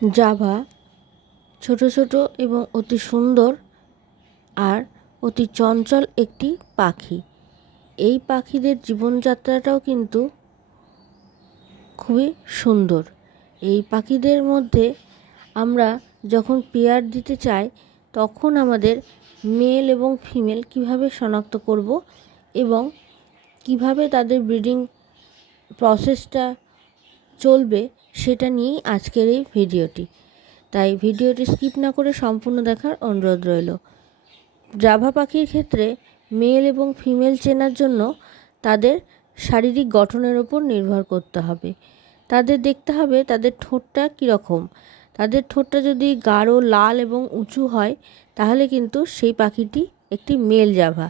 Java ছোট ছোট এবং অতি সুন্দর আর অতি চঞ্চল একটি পাখি। এই পাখিদের জীবনযাত্রাটাও কিন্তু খুবই সুন্দর। এই পাখিদের মধ্যে আমরা যখন পেয়ার দিতে চাই তখন আমাদের মেল এবং ফিমেল কিভাবে শনাক্ত করব এবং কিভাবে তাদের ব্রিডিং প্রসেসটা চলবে সেটা নিয়েই আজকের এই ভিডিওটি। তাই ভিডিওটি স্কিপ না করে সম্পূর্ণ দেখার অনুরোধ রইল। জাভা পাখির ক্ষেত্রে মেল এবং ফিমেল চেনার জন্য তাদের শারীরিক গঠনের ওপর নির্ভর করতে হবে। তাদের দেখতে হবে তাদের ঠোঁটটা কীরকম। তাদের ঠোঁটটা যদি গাঢ় লাল এবং উঁচু হয় তাহলে কিন্তু সেই পাখিটি একটি মেল জাভা।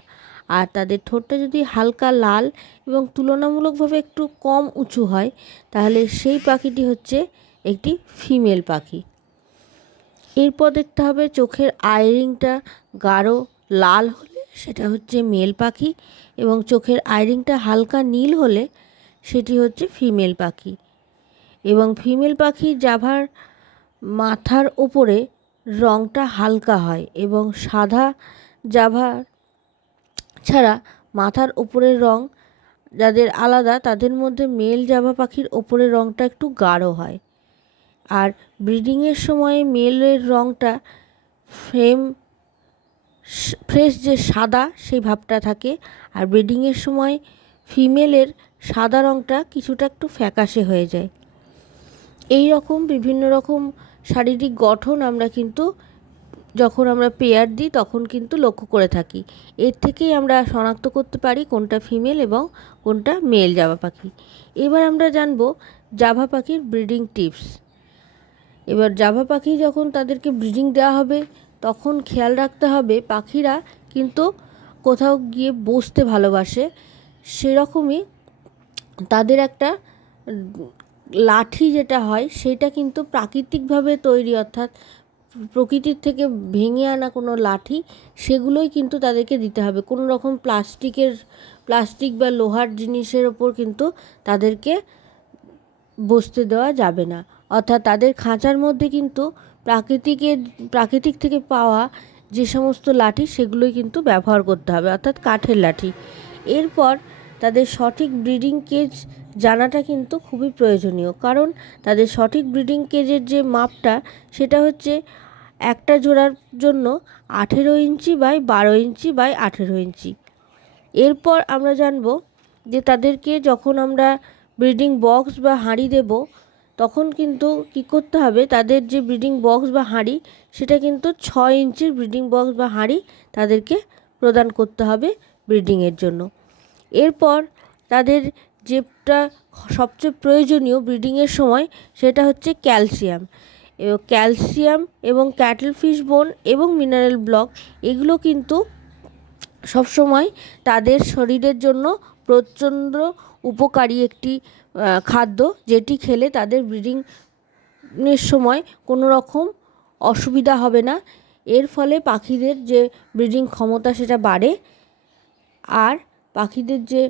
আর তাদের ঠোঁটটা যদি হালকা লাল এবং তুলনামূলকভাবে একটু কম উঁচু হয় তাহলে সেই পাখিটি হচ্ছে একটি ফিমেল পাখি। এরপর দেখতে হবে চোখের আইরিংটা গাঢ় লাল হলে সেটা হচ্ছে মেল পাখি এবং চোখের আইরিংটা হালকা নীল হলে সেটি হচ্ছে ফিমেল পাখি। এবং ফিমেল পাখি জাভার মাথার ওপরে রঙটা হালকা হয় এবং সাদা জাভা ছাড়া মাথার ওপরের রং যাদের আলাদা তাদের মধ্যে মেল জাভা পাখির ওপরের রঙটা একটু গাঢ় হয়। আর ব্রিডিংয়ের সময় মেলের রঙটা ফ্রেশ যে সাদা সেই ভাবটা থাকে, আর ব্রিডিংয়ের সময় ফিমেলের সাদা রঙটা কিছুটা একটু ফ্যাকাশে হয়ে যায়। এই রকম বিভিন্ন রকম শারীরিক গঠন আমরা কিন্তু যখন আমরা পেয়ার দিই তখন কিন্তু লক্ষ্য করে থাকি। এর থেকেই আমরা শনাক্ত করতে পারি কোনটা ফিমেল এবং কোনটা মেল জাভা পাখি। এবার আমরা জানবো জাভা পাখির ব্রিডিং টিপস। এবার জাভা পাখি যখন তাদেরকে ব্রিডিং দেওয়া হবে তখন খেয়াল রাখতে হবে পাখিরা কিন্তু কোথাও গিয়ে বসতে ভালোবাসে, সেরকমই তাদের একটা লাঠি যেটা হয় সেটা কিন্তু প্রাকৃতিকভাবে তৈরি, অর্থাৎ প্রকৃতির থেকে ভেঙে আনা কোনো লাঠি, সেগুলোই কিন্তু তাদেরকে দিতে হবে। কোনো রকম প্লাস্টিক বা লোহার জিনিসের ওপর কিন্তু তাদেরকে বসতে দেওয়া যাবে না। অর্থাৎ তাদের খাঁচার মধ্যে কিন্তু প্রাকৃতিক থেকে পাওয়া যে সমস্ত লাঠি সেগুলোই কিন্তু ব্যবহার করতে হবে, অর্থাৎ কাঠের লাঠি। এরপর তাদের সঠিক ব্রিডিং কেজ জানাটা কিন্তু খুবই প্রয়োজনীয়, কারণ তাদের সঠিক ব্রিডিং কেজের যে মাপটা সেটা হচ্ছে একটা জোড়ার জন্য 18 ইঞ্চি বাই 12 ইঞ্চি বাই 18 ইঞ্চি। এরপর আমরা জানব যে তাদেরকে যখন আমরা ব্রিডিং বক্স বা হাঁড়ি দেব তখন কিন্তু কী করতে হবে, তাদের যে ব্রিডিং বক্স বা হাঁড়ি সেটা কিন্তু 6 ইঞ্চির ব্রিডিং বক্স বা হাঁড়ি তাদেরকে প্রদান করতে হবে ব্রিডিংয়ের জন্য। এরপর তাদের যেটা সবচেয়ে প্রয়োজনীয় ব্রিডিংয়ের সময় সেটা হচ্ছে ক্যালসিয়াম এবং ক্যাটল ফিশ বোন এবং মিনারেল ব্লক। এগুলো কিন্তু সবসময় তাদের শরীরের জন্য প্রচণ্ড উপকারী একটি খাদ্য, যেটি খেলে তাদের ব্রিডিংয়ের সময় কোনো রকম অসুবিধা হবে না। এর ফলে পাখিদের যে ব্রিডিং ক্ষমতা সেটা বাড়ে আর পাখিদের যে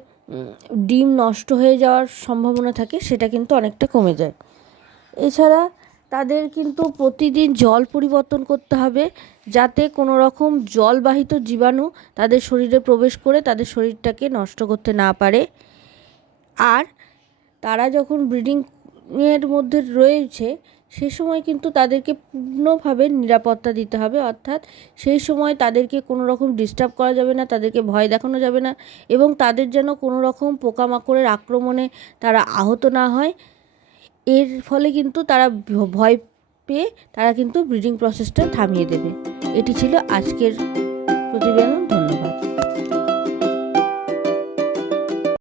ডিম নষ্ট হয়ে যাওয়ার সম্ভাবনা থাকে সেটা কিন্তু অনেকটা কমে যায়। এছাড়া তাদের কিন্তু প্রতিদিন জল পরিবর্তন করতে হবে যাতে কোনো রকম জলবাহিত জীবাণু তাদের শরীরে প্রবেশ করে তাদের শরীরটাকে নষ্ট করতে না পারে। আর তারা যখন ব্রিডিংয়ের মধ্যে রয়েছে সে সময় কিন্তু তাদেরকে পূর্ণভাবে নিরাপত্তা দিতে হবে, অর্থাৎ সেই সময় তাদেরকে কোনো রকম ডিস্টার্ব করা যাবে না, তাদেরকে ভয় দেখানো যাবে না এবং তাদের যেন কোনো রকম পোকামাকড়ের আক্রমণে তারা আহত না হয়। এর ফলে কিন্তু তারা ভয় পেয়ে তারা কিন্তু ব্রিডিং প্রসেসটা থামিয়ে দেবে। এটি ছিল আজকের প্রতিবেদন।